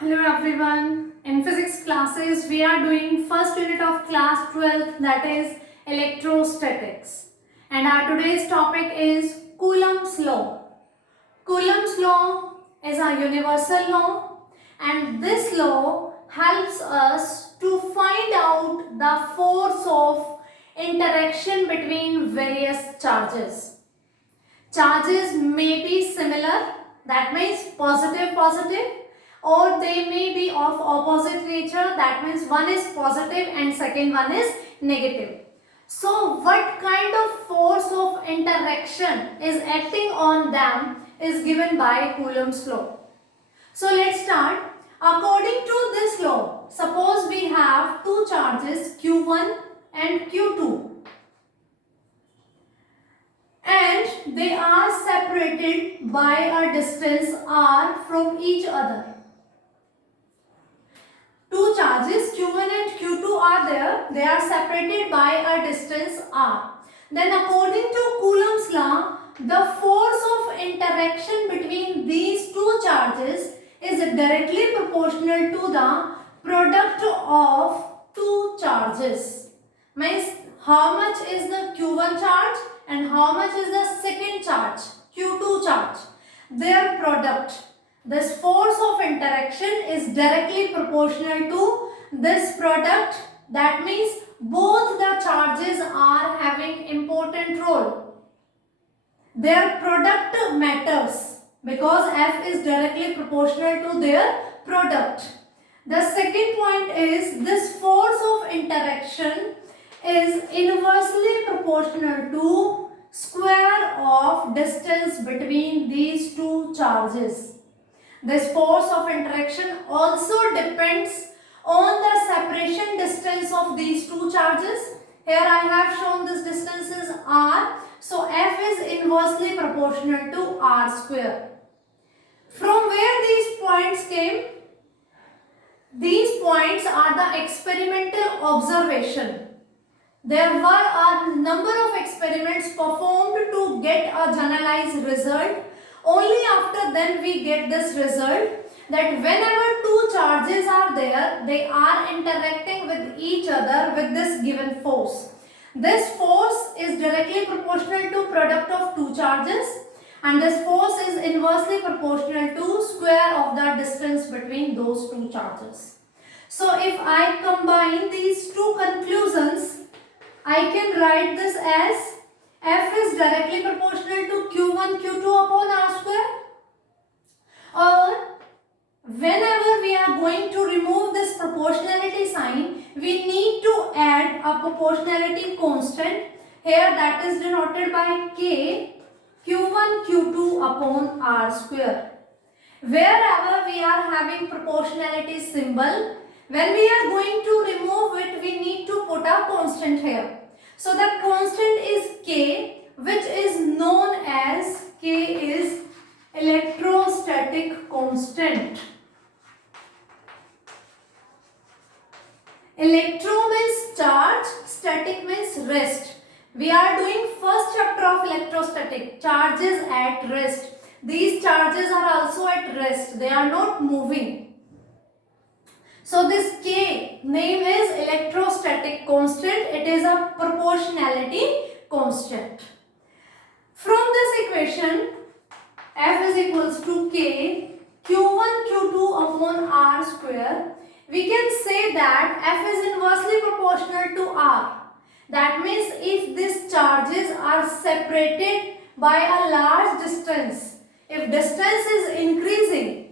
Hello everyone. In physics classes, we are doing first unit of class 12, that is electrostatics. And our today's topic is Coulomb's law. Coulomb's law is a universal law, and this law helps us to find out the force of interaction between various charges. Charges may be similar, that means positive positive, or they may be of opposite nature, that means one is positive and second one is negative. So what kind of force of interaction is acting on them is given by Coulomb's law. So let's start. According to this law, suppose we have two charges Q1 and Q2, and they are separated by a distance r from each other. Two charges Q1 and Q2 are there, they are separated by a distance r. Then according to Coulomb's law, the force of interaction between these two charges is directly proportional to the product of two charges. Means how much is the Q1 charge and how much is the second charge, Q2 charge, their product. This force of interaction is directly proportional to this product. That means both the charges are having important role. Their product matters because F is directly proportional to their product. The second point is this force of interaction is inversely proportional to square of distance between these two charges. This force of interaction also depends on the separation distance of these two charges. Here I have shown this distance is r. So F is inversely proportional to r square. From where these points came? These points are the experimental observation. There were a number of experiments performed to get a generalized result. Only after then we get this result that whenever two charges are there, they are interacting with each other with this given force. This force is directly proportional to product of two charges, and this force is inversely proportional to square of the distance between those two charges. So if I combine these two conclusions, I can write this as F is directly proportional to Q1 Q2 upon R square, or whenever we are going to remove this proportionality sign, we need to add a proportionality constant. Here that is denoted by K, Q1 Q2 upon R square. Wherever we are having proportionality symbol, when we are going to remove it, we need to put a constant here. So the constant is K, which is known as K is electrostatic constant. Electro means charge, static means rest. We are doing first chapter of electrostatic, charges at rest. These charges are also at rest, they are not moving. So this K name is electrostatic constant. It is a proportionality constant. From this equation, F is equals to K, Q1 Q2 upon R square. We can say that F is inversely proportional to R. That means if these charges are separated by a large distance, if distance is increasing,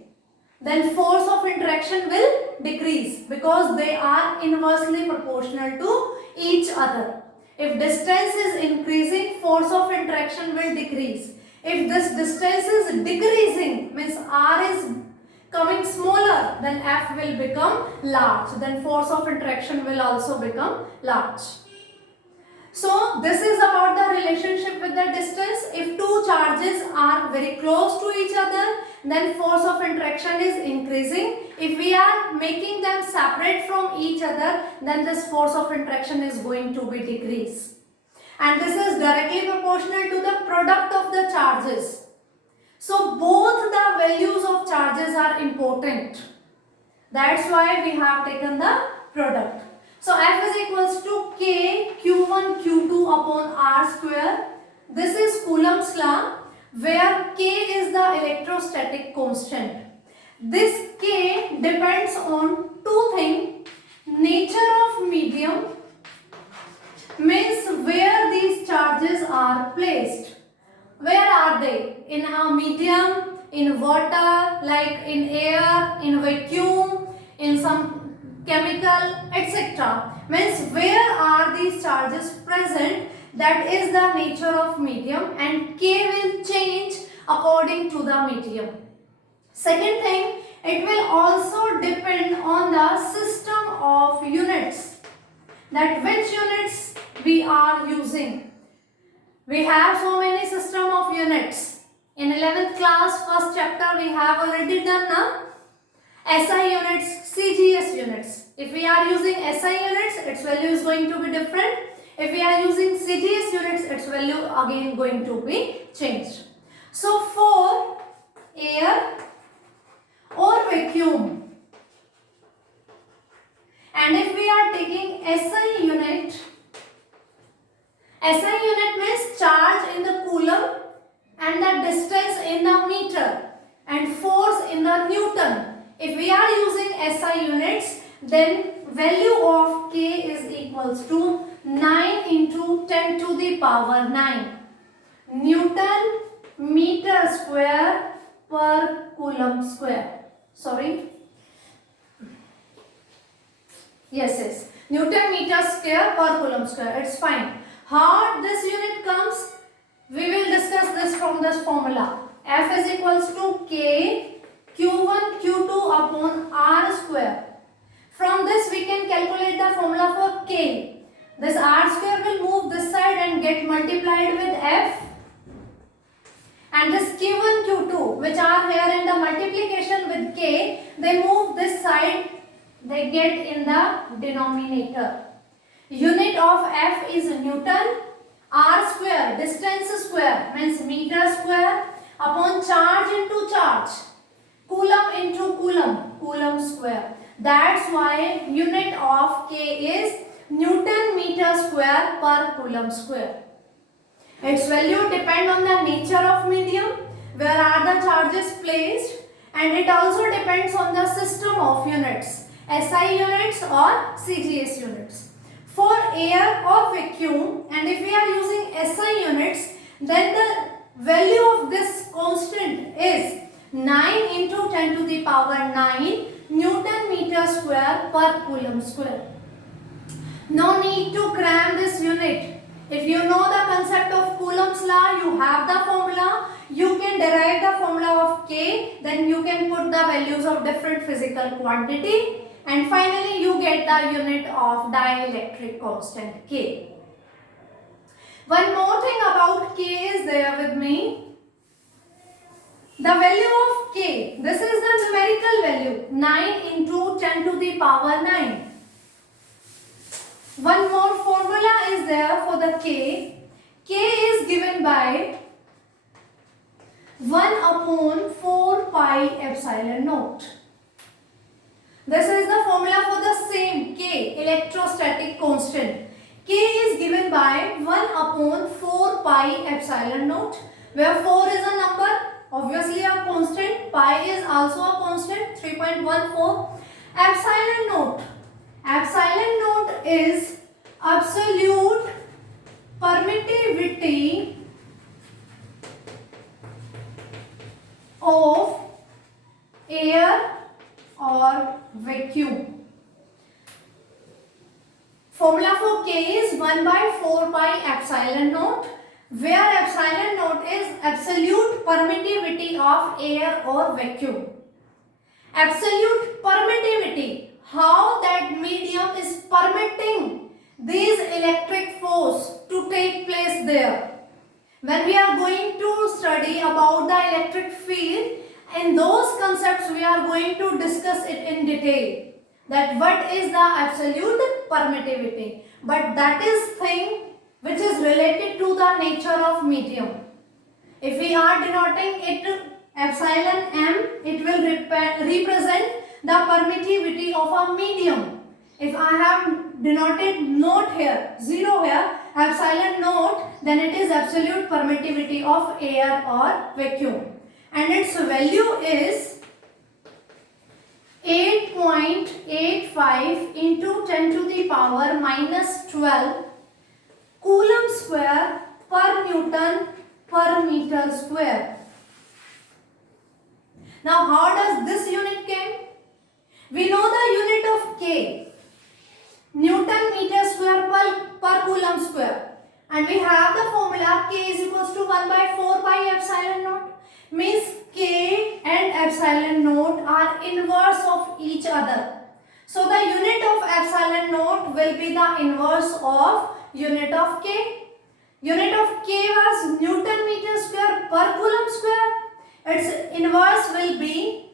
then force of interaction will decrease because they are inversely proportional to each other. If distance is increasing, force of interaction will decrease. If this distance is decreasing, means R is coming smaller, then F will become large. Then force of interaction will also become large. So this is about the relationship with the distance. If two charges are very close to each other, then force of interaction is increasing. If we are making them separate from each other, then this force of interaction is going to be decreased. And this is directly proportional to the product of the charges. So both the values of charges are important. That's why we have taken the product. So F is equals to K Q1 Q2 upon R square. This is Coulomb's law, where K is the electrostatic constant. This K depends on two things: nature of medium, means where these charges are placed. Where are they? In a medium, in water, like in air, in vacuum, in some chemical, etc. Means where are these charges present? That is the nature of medium, and K will change according to the medium. Second thing, it will also depend on the system of units, that which units we are using. We have so many system of units. In 11th class, first chapter we have already done na? SI units, CGS units. If we are using SI units, its value is going to be different. If we are using CGS units, its value again going to be changed. So for air or vacuum, and if we are taking SI unit means charge in the coulomb and the distance in the meter and force in the Newton. If we are using SI units, then value of K is equals to 9 into 10 to the power 9 Newton meter square per coulomb square. Sorry. Yes. Newton meter square per coulomb square. It's fine. How this unit comes? We will discuss this from this formula. F is equals to K Q1 Q2 upon R square. From this we can calculate the formula for K. This R square will move this side and get multiplied with F. And this Q1 Q2, which are here in the multiplication with K, they move this side, they get in the denominator. Unit of F is Newton. R square, distance square, means meter square upon charge into charge. Coulomb into coulomb, coulomb square. That's why unit of K is Newton meter square per coulomb square. Its value depend on the nature of medium, where are the charges placed, and it also depends on the system of units, SI units or CGS units. For air or vacuum, and if we are using SI units, then the value of this constant is 9 into 10 to the power 9 Newton meter square per coulomb square. No need to cram this unit. If you know the concept of Coulomb's law, you have the formula, you can derive the formula of K, then you can put the values of different physical quantity, and finally you get the unit of dielectric constant K. One more thing about K is there with me. The value of K, this is the numerical value, 9 into 10 to the power 9. One more formula is there for the K. K is given by 1 upon 4 pi epsilon naught. This is the formula for the same K, electrostatic constant. K is given by 1 upon 4 pi epsilon naught, where 4 is a number, obviously a constant, pi is also a constant, 3.14. Epsilon naught. Epsilon naught is absolute permittivity of air or vacuum. Formula for K is 1 by 4 pi epsilon naught, where epsilon naught is absolute permittivity of air or vacuum. Absolute permittivity, how that medium is permitting these electric force to take place there. When we are going to study about the electric field, in those concepts we are going to discuss it in detail, that what is the absolute permittivity. But that is thing which is related to the nature of medium. If we are denoting it epsilon m, it will represent the permittivity of a medium. If I have denoted naught here, 0 here, epsilon naught, then it is absolute permittivity of air or vacuum. And its value is 8.85 into 10 to the power minus 12 Coulomb square per Newton per meter square. Now how does this unit came? We know the unit of K, Newton meter square per Coulomb square, and we have the formula K is equals to 1 by 4 pi epsilon naught. Means K and epsilon naught are inverse of each other. So the unit of epsilon naught will be the inverse of unit of K. Unit of K was Newton meter square per Coulomb square. Its inverse will be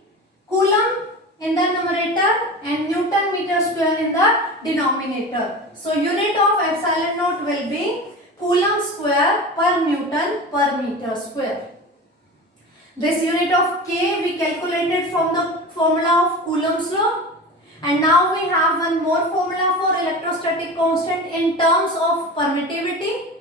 Coulomb in the numerator and Newton meter square in the denominator. So unit of epsilon naught will be Coulomb square per Newton per meter square. This unit of K we calculated from the formula of Coulomb's law. And now we have one more formula for electrostatic constant in terms of permittivity.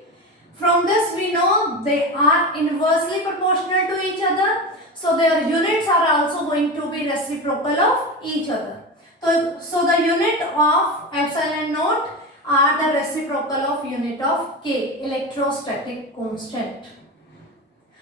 From this we know they are inversely proportional to each other. So their units are also going to be reciprocal of each other. So the unit of epsilon naught are the reciprocal of unit of K, electrostatic constant.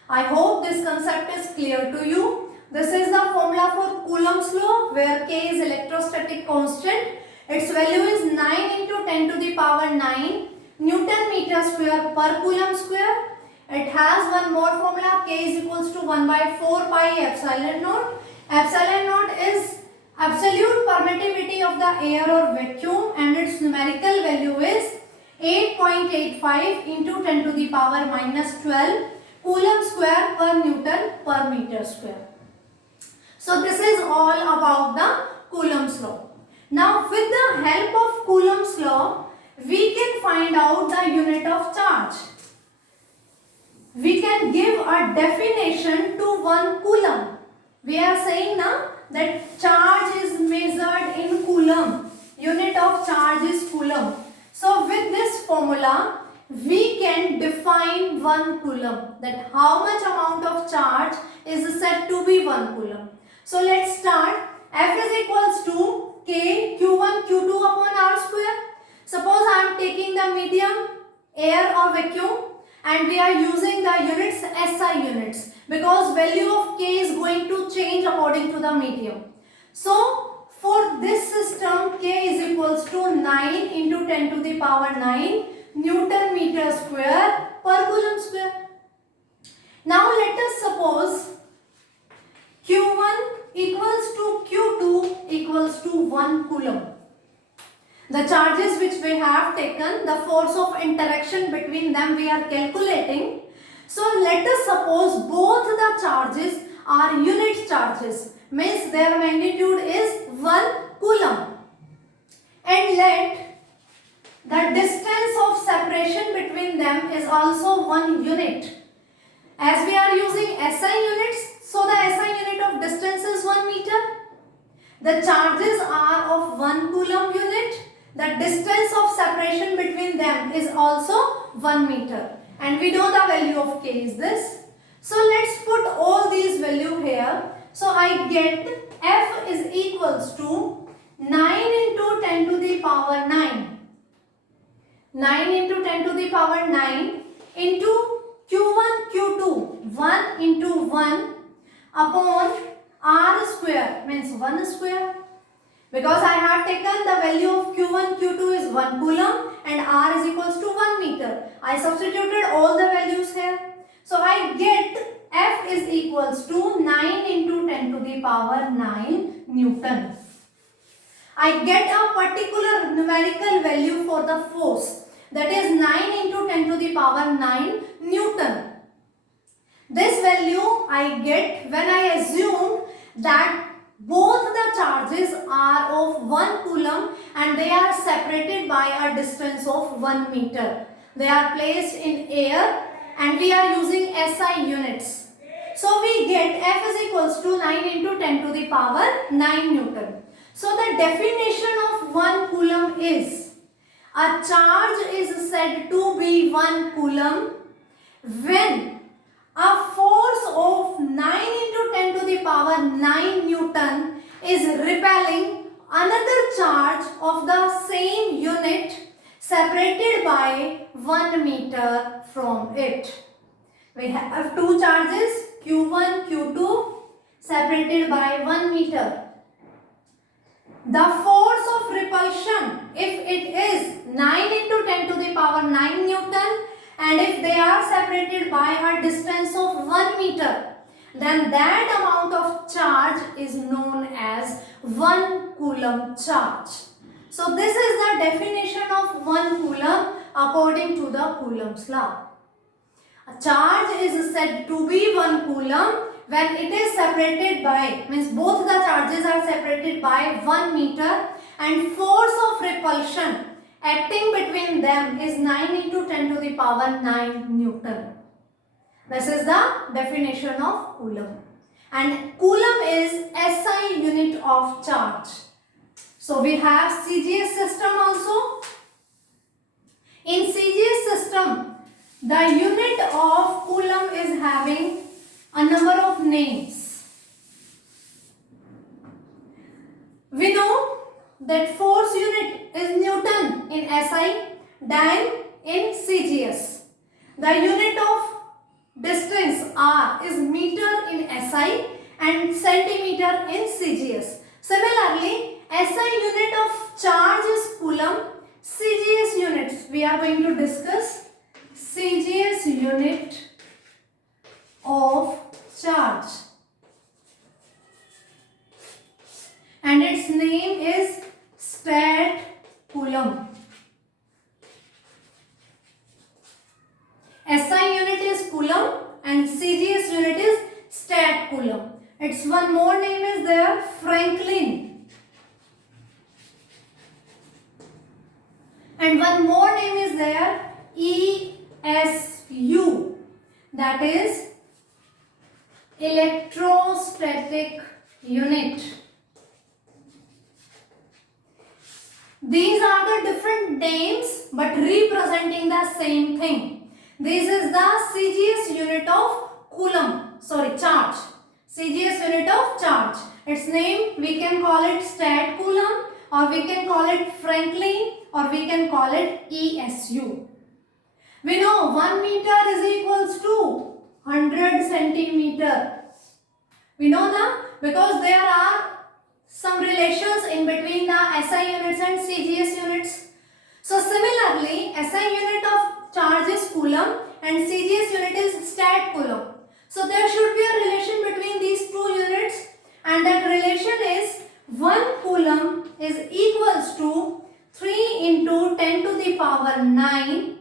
I hope this concept is clear to you. This is the formula for Coulomb's law where K is electrostatic constant. Its value is 9 into 10 to the power 9 Newton meter square per Coulomb square. It has one more formula, K is equals to 1 by 4 pi epsilon naught. Epsilon naught is absolute permittivity of the air or vacuum and its numerical value is 8.85 into 10 to the power minus 12 Coulomb square per Newton per meter square. So this is all about the Coulomb's law. Now with the help of Coulomb's law, we can find out the unit of charge. We can give a definition to 1 coulomb. We are saying now that charge is measured in coulomb. Unit of charge is coulomb. So with this formula, we can define 1 coulomb. That how much amount of charge is said to be 1 coulomb. So let's start. F is equals to K Q1 Q2 upon R square. Suppose I am taking the medium, air or vacuum, and we are using the units SI units because value of K is going to change according to the medium. So for this system, K is equals to 9 into 10 to the power 9 Newton meter square per Coulomb square. Now let us suppose Q1 equals to Q2 equals to 1 coulomb. The charges which we have taken, the force of interaction between them we are calculating. So let us suppose both the charges are unit charges, means their magnitude is 1 coulomb. And let the distance of separation between them is also 1 unit. As we are using SI units, so the SI unit of distance is 1 meter. The charges are of 1 coulomb unit. The distance of separation between them is also 1 meter. And we know the value of K is this. So let's put all these values here. So I get F is equals to 9 into 10 to the power 9. 9 into 10 to the power 9 into Q1 Q2 1 into 1 upon R square means 1 square. Because I have taken the value of Q1 Q2 is 1 coulomb and R is equals to 1 meter. I substituted all the values here. So I get F is equals to 9 into 10 to the power 9 Newton. I get a particular numerical value for the force, that is 9 into 10 to the power 9 Newton. This value I get when I assume that both the charges are of 1 coulomb and they are separated by a distance of 1 meter. They are placed in air and we are using SI units. So we get F is equals to 9 into 10 to the power 9 Newton. So the definition of 1 coulomb is a charge is said to be 1 coulomb when a force of 9 into 10 to the power 9 Newton is repelling another charge of the same unit separated by 1 meter from it. We have two charges Q1, Q2 separated by 1 meter. The force of repulsion, if it is 9 into 10 to the power 9 Newton, and if they are separated by a distance of 1 meter, then that amount of charge is known as 1 coulomb charge. So this is the definition of 1 coulomb according to the Coulomb's law. A charge is said to be 1 coulomb when it is separated by, means both the charges are separated by 1 meter and force of repulsion acting between them is 9 into 10 to the power 9 Newton. This is the definition of coulomb. And coulomb is SI unit of charge. So we have CGS system also. In CGS system, the unit of coulomb is having a number of names. We know that force unit is Newton in SI, then in CGS. The unit of distance R is meter in SI and centimeter in CGS. Similarly, SI unit of charge is coulomb. CGS units we are going to discuss. CGS unit of charge, and its name is stat coulomb. SI unit is coulomb and CGS unit is stat coulomb. Its one more name is there, Franklin, and one more name is there, ESU, that is electrostatic unit. These are the different names but representing the same thing. This is the CGS unit of charge. CGS unit of charge. Its name we can call it stat coulomb, or we can call it Franklin, or we can call it ESU. We know 1 meter is equals to 100 centimeter. We know that because there are some relations in between the SI units and CGS units. So similarly, SI unit of charge is coulomb and CGS unit is stat coulomb. So there should be a relation between these two units, and that relation is 1 coulomb is equals to 3 into 10 to the power 9.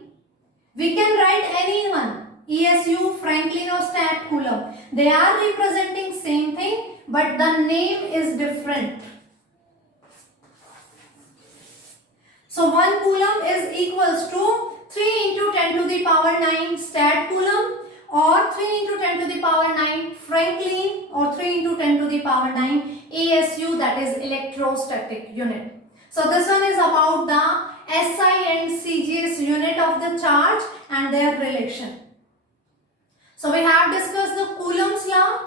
We can write anyone, ESU, Franklin or stat coulomb. They are representing same thing but the name is different. So 1 coulomb is equals to 3 into 10 to the power 9 stat coulomb, or 3 into 10 to the power 9 Franklin, or 3 into 10 to the power 9 ESU, that is electrostatic unit. So this one is about the SI and CGS unit of the charge and their relation. So we have discussed the Coulomb's law,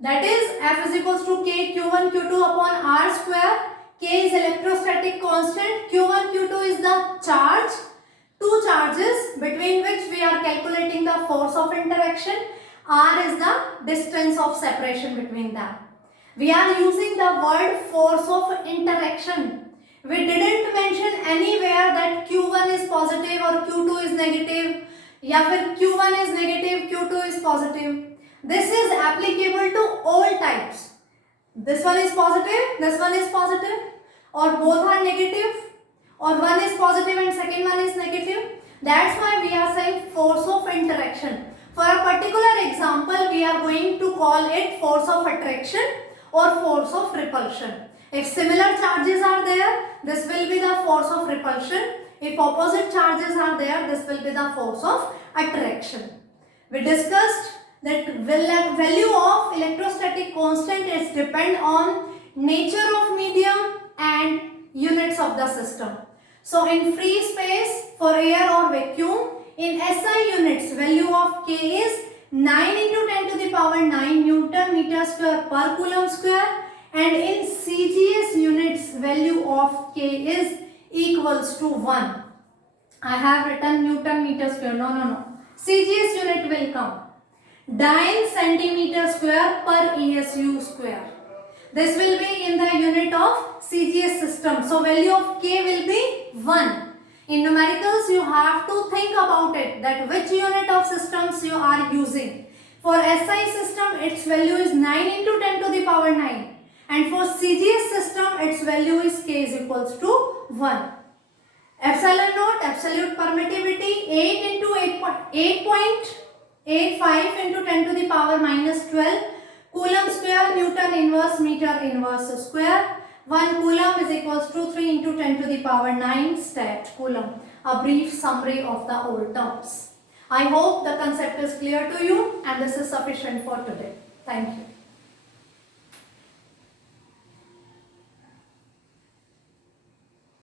that is F is equals to K Q1 Q2 upon R square. K is electrostatic constant, Q1 Q2 is the charge, two charges between which we are calculating the force of interaction. R is the distance of separation between them. We are using the word force of interaction. We didn't mention anywhere that Q1 is positive or Q2 is negative, या फिर Q1 is negative, Q2 is positive. This is applicable to all types. This one is positive, this one is positive, or both are negative, or one is positive and second one is negative. That's why we are saying force of interaction. For a particular example, we are going to call it force of attraction or force of repulsion. If similar charges are there, this will be the force of repulsion. If opposite charges are there, this will be the force of attraction. We discussed that value of electrostatic constant is depend on nature of medium and units of the system. So in free space for air or vacuum, in SI units value of K is 9 into 10 to the power 9 Newton meter square per coulomb square, and in CGS units value of K is equals to 1. I have written Newton meter square. No. CGS unit will come. 9 centimeter square per ESU square. This will be in the unit of CGS system. So value of K will be 1. In numericals you have to think about it, that which unit of systems you are using. For SI system its value is 9 into 10 to the power 9. And for CGS system its value is K is equals to 1. Epsilon naught, absolute permittivity, 8 into 8.85 into 10 to the power minus 12 coulomb square Newton inverse meter inverse square. 1 coulomb is equals to 3 into 10 to the power 9 stat coulomb. A brief summary of the whole terms. I hope the concept is clear to you and this is sufficient for today. Thank you.